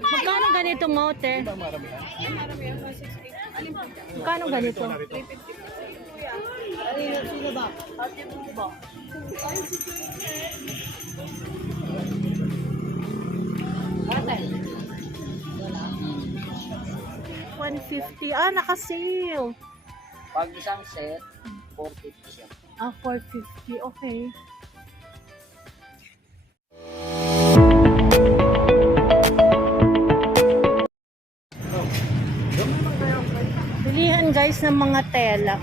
Magkano ganito mo, te? Magkano ganito? 150. Ah, naka-sale. Pag isang set, 450 siya. Ah, 450. Okay. Bilihan guys ng mga tela.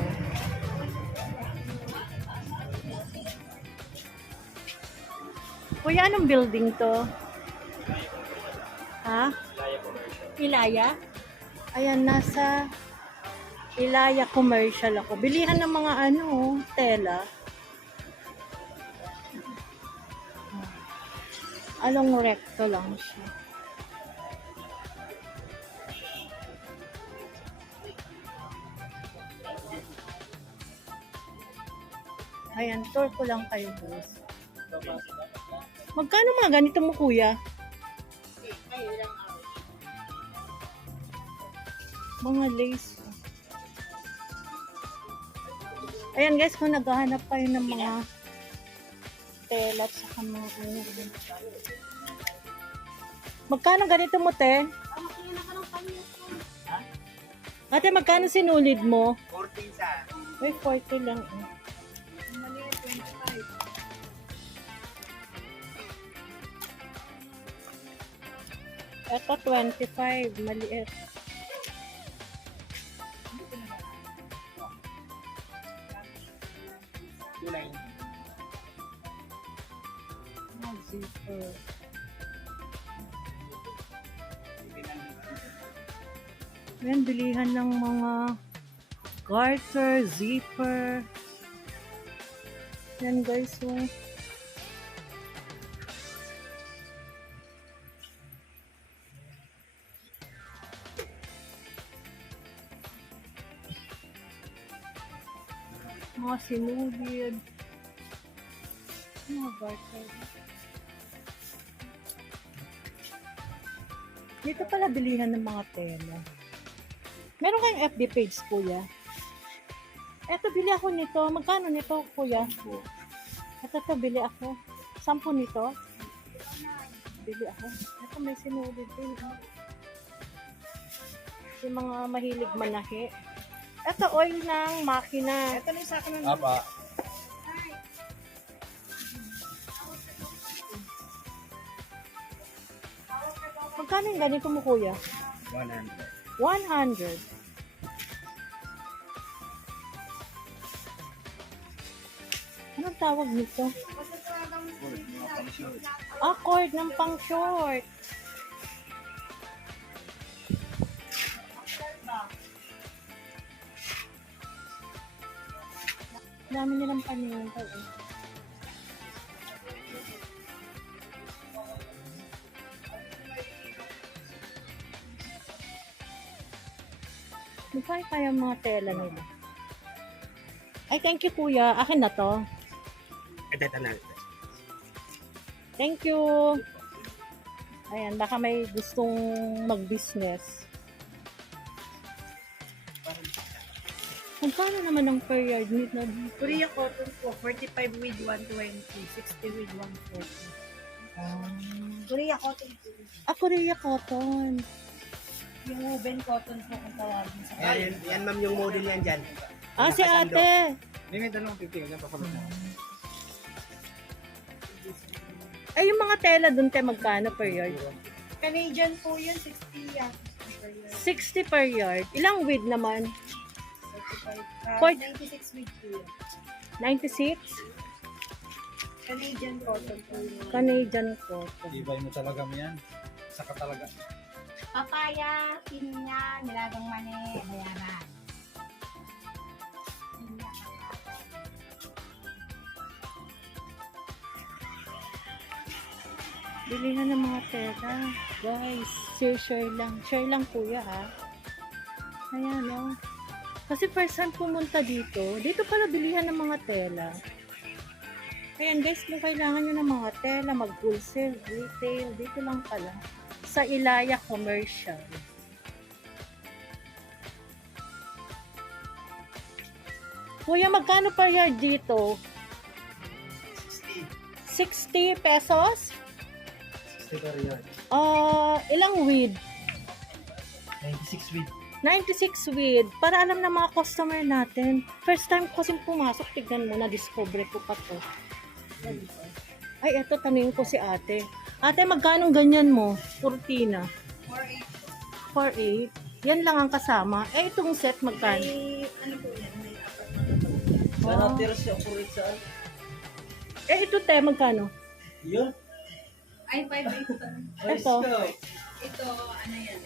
Kuya, anong building to? Ha? Ilaya? Ayan, nasa Ilaya Commercial ako. Bilihan ng mga tela. Along recto lang siya. Ayan, tour ko lang kayo guys. Magkano mga ganito mo kuya? Mga lace. Ayan guys, kung naghahanap kayo ng mga tela at saka mga Magkano ganito mo, te? Ate, magkano sinulid mo? 40 sa. Uy, 40 lang eh. Ito, 25. Maliit. Zipper. Ayan, bilihan ng mga garter, zipper. Yan guys, so mga sinulid, mga garter. Dito pala bilihan ng mga tela. Meron kayong FB page, kuya? Eto, bili ako nito. Magkano nito, kuya? Ito, bili ako. 10 nito. Bili ako. Ito, may sinulid din. Yung mga mahilig manahi. Ito, oil ng makina. Ito na sa akin ng... Apa. Magkano yung ganito mo, kuya? 100. 100. Anong tawag nito? Ah, cord ng pang short. Dami nilang paninda eh. Magkaya kaya mga tela nila. Ay, thank you kuya. Akin na to. Ito na. Thank you. Ayan, baka may gustong mag-business. Magkano naman ang per yard nito? Korea cotton po, 45 with 120, 60 with 140. Korea cotton po. Ah, Korea cotton. Yung woven cotton po kung tawagin sa Yan ma'am yung model yan dyan. Ah, si ate. May dalawang piping. Ay, yung mga tela dun, te, magkano per yard? Canadian po yun, 60 yan. 60 per yard. Ilang width naman? 45. 96 with po yun. 96? Canadian cotton po yun. Canadian cotton. Ibay mo talaga mo yan. Saka talaga. Papaya, pinya, nilagang mani, bayaran. Bilihan ng mga tela. Guys, share lang. Share lang kuya ha. Ayan o. Kasi first time pumunta dito. Dito pala bilihan ng mga tela. Ayan guys, kung kailangan nyo ng mga tela, mag-wholesale, retail, dito lang pala. Sa Ilaya Commercial. Kuya, magkano per yard dito? 60 pesos? 60 per yard. Ilang width? 96 with. 96 width. Para alam ng mga customer natin. First time ko kasing pumasok, tignan mo, na-discover ko pa to. Ay, eto, tanungin ko si ate. Ate, magkano ganyan mo? Kurtina. 4.8. 4.8. Yan lang ang kasama. Eh, itong set, magkano? May, ano po yan? May apat na Sana Oh. tira siya kurit saan? Eh, ito, te, magkano? Yun. Ay, 5.8 pa. Ito. Ito, ano yan?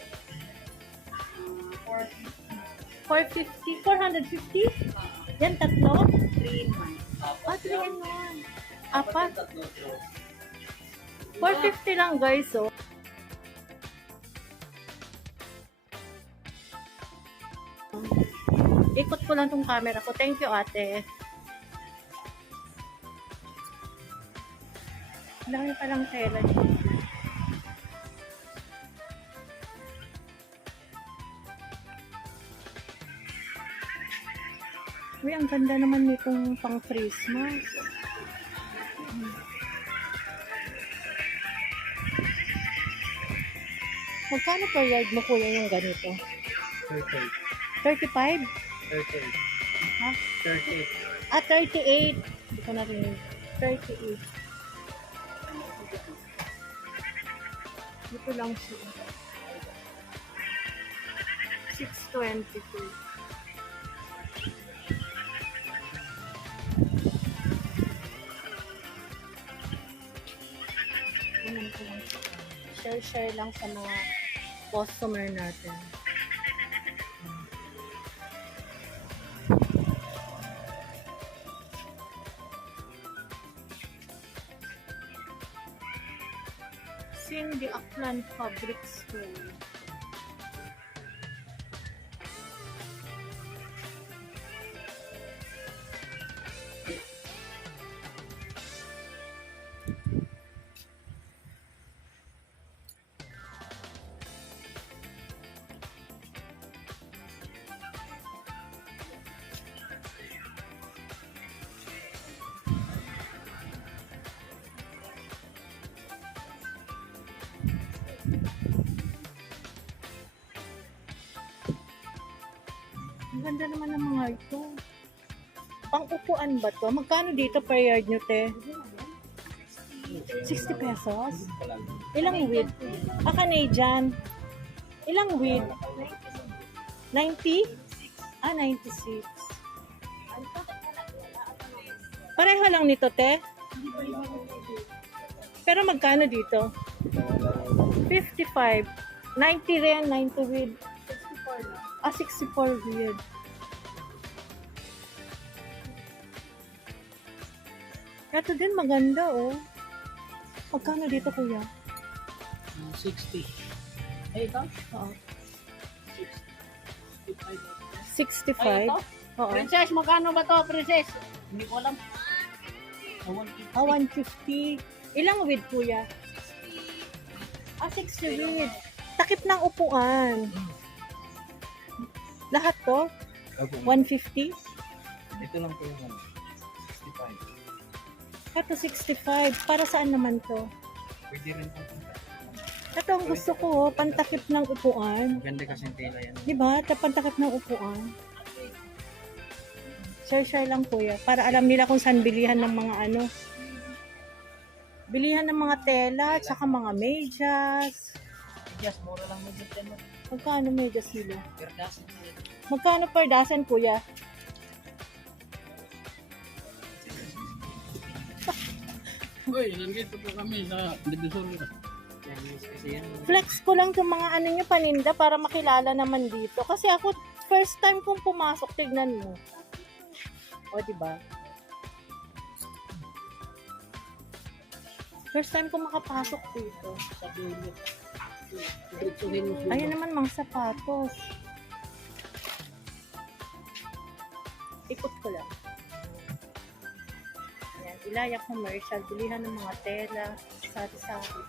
450. 450? 450? Yan, tatlo? 3 in 1. Ah, 3 in 1. Apat? Tatlo, bro. 450 lang, guys, oh. Ikot ko lang tong camera ko. Thank you, ate. Laki palang tela dito. Uy, ang ganda naman nitong pang Christmas. Magkano per yard mo kuya yung ganito? 30. 35? 30. Ha? 30. Ah, 38. Hindi ko narinig. 38. Dito lang siya. 622. Ganun ko lang siya. Share lang sa mga customer natin. Cindy Aklan Fabric Store. Ang ganda naman ng mga ito. Pang-upuan ba to? Magkano dito per yard nyo, te? 60 pesos? Ilang width? Ah, Canadian. Ilang width? 90? Ah, 96. Pareho lang nito, te? Pero magkano dito? 55. 90 rin, 90 width. 64 weird. Ito din maganda, oh. Magkano dito, kuya? 60. Ay, ito? Oo. 65. 65? Ay, ito? Oo. Princess, magkano ba to, princess? Hindi ko alam. Ah, 150. Ilang width, kuya? Ah, 60 width. Takip ng upuan. Lahat to? 150? Ito lang po yung 65. Ito 65. Para saan naman to? Pwede rin po. Ito ang gusto ko, oh, pantakip ng upuan. Maganda kasi yung tela yan. Di ba? Pantakip ng upuan. Share lang kuya. Para alam nila kung saan bilihan ng mga ano. Bilihan ng mga tela, at saka mga medyas. Just, mura lang mo dito. Magkano medyas nila? Per dozen. Magkano per dozen kuya? Uy, nandito po kami sa Divisoria. Kasi yan. Flex ko lang itong mga ano nyo paninda para makilala naman dito. Kasi ako, first time kong pumasok, tignan mo. O, diba? First time kong makapasok dito. Sa dulo. Dituhin mo siya. Ayan naman mga sapatos. Ikot ko lang. Ayan, Ilaya Commercial, bilihan ng mga tela, sari-sari,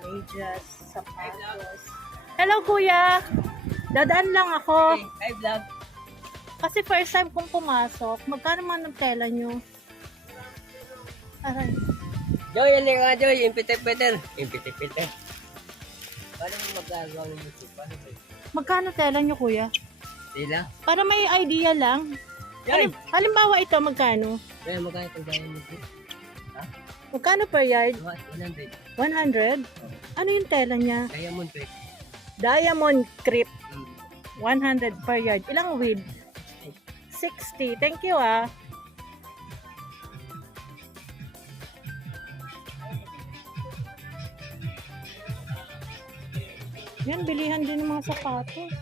medyas, sapatos. Hello kuya! Dadaan lang ako. Hi, vlog. Kasi first time kong pumasok. Magkano man ang tela nyo? Aray. Joy, yan nga, Joy. Impite-piter. Impite-piter. Paano mo magagawa ng YouTube? Paano ba? Magkano tela nyo kuya? Sila? Para may idea lang. Joy! Halimbawa ito, magkano? Joy, magkano itong gaya mo? Magkano per yard? 100. 100? Ano yung tela niya? Diamond Creek. Diamond Creep. Mm. 100 per yard. Ilang width? 60. Thank you ah. Yan, bilihan din ng mga sapatos.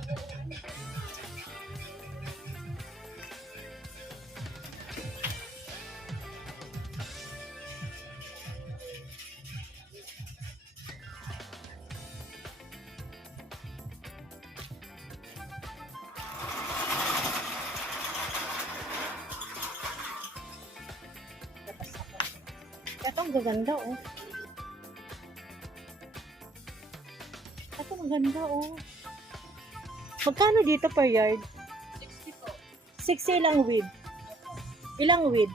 Ito ang gaganda oh. Ito ang ganda oh. Magkano dito per yard? 60 po. 60 ilang width? Ilang width?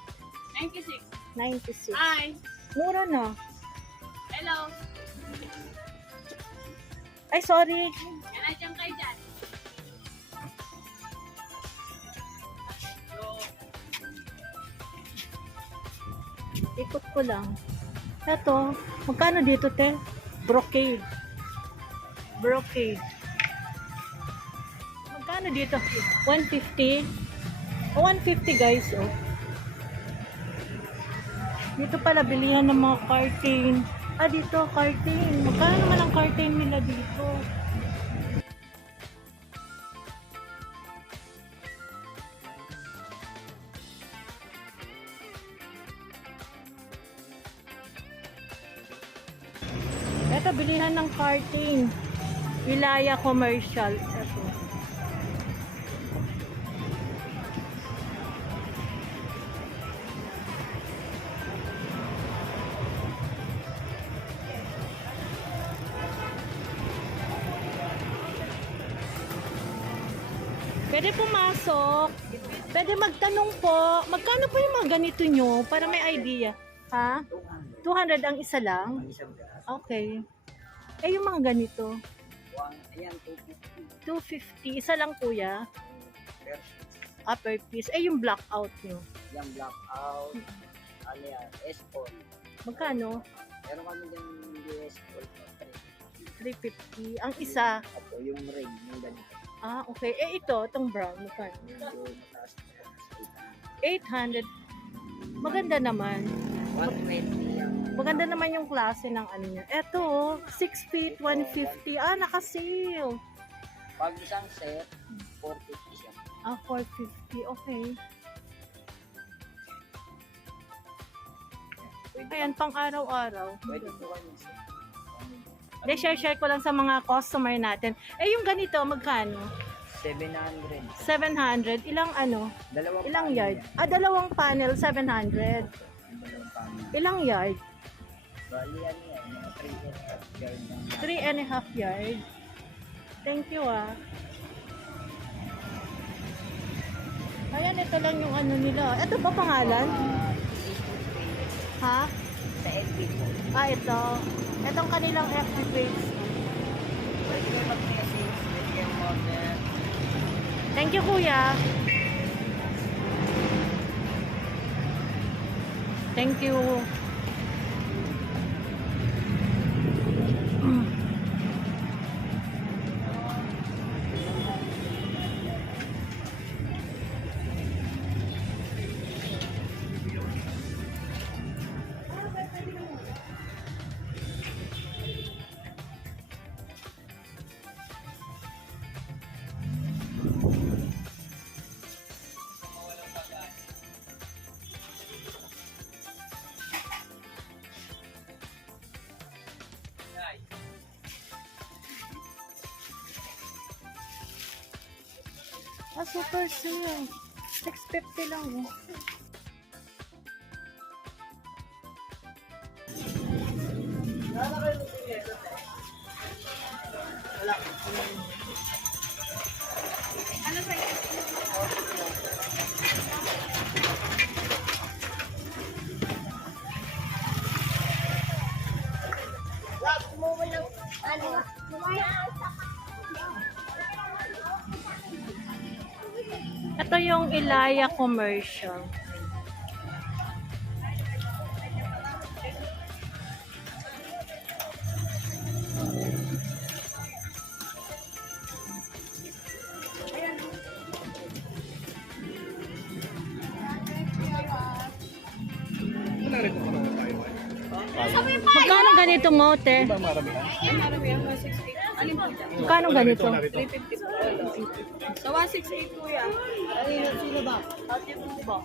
96. 96. Hi. Mura na. Hello. Ay, sorry. Nandiyan kayo dyan. Ikot ko lang. Ito, magkano dito te? Brocade. Brocade. Magkano dito? 150? O 150 guys, oh. Dito pala bilihan ng mga curtain. Ah, dito curtain. Magkano naman ang curtain nila dito? Ito, bilihan ng curtain. Ilaya Commercial. Ito. Pwede pumasok. Pwede magtanong po. Magkano po yung mga ganito nyo? Para may idea. Ha? 200 ang isa lang? Isang belas. Okay. Eh, yung mga ganito, Ayan, 250. 250. Isa lang kuya. Versus. Upper piece. Eh, yung blackout nyo. Yung blackout. Ano yan? S-Pol. Magkano? Meron kami dyan US-Pol. 350. Ang isa. Apo, yung ring. Yung ganito. Ah, okay. Eh, ito, itong brown. Magkano? Yung mataas na 800. Maganda naman. 120 yan. Maganda naman yung klase ng ano niya. Ito, 6 feet, 150. Ah, naka-sale. Pag isang set, 450 siya. Ah, 450. Okay. Ayan, pang araw-araw. Pwede po kayo set. De, share ko lang sa mga customer natin. Eh, yung ganito, magkano? 700. 700. Ilang ano? Dalawang Ilang panel yard? yan. Ah, dalawang panel, 700. Dalawang panel. Ilang yard? Bali yan yan. Mga 3 yard lang. 3.5 yard. Thank you ah. Ayan, ito lang yung ano nila. Ito ba pangalan? Ha? Sa FB po. Ah, ito. Itong kanilang FB page. Pwede kayo mag-message. Pwede kayo mag- Thank you, kuya. Thank you. Ah, super sale. 650 lang oh. yung Ilaya Commercial. Magkano ganito mo, te? Magkano ganito? Sa 168 kuya. Sino ba? Ate mo ba?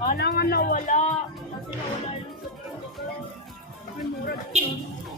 Kala nga nawala. Kasi nawala yung sa tingin ko. Ay, mura dito.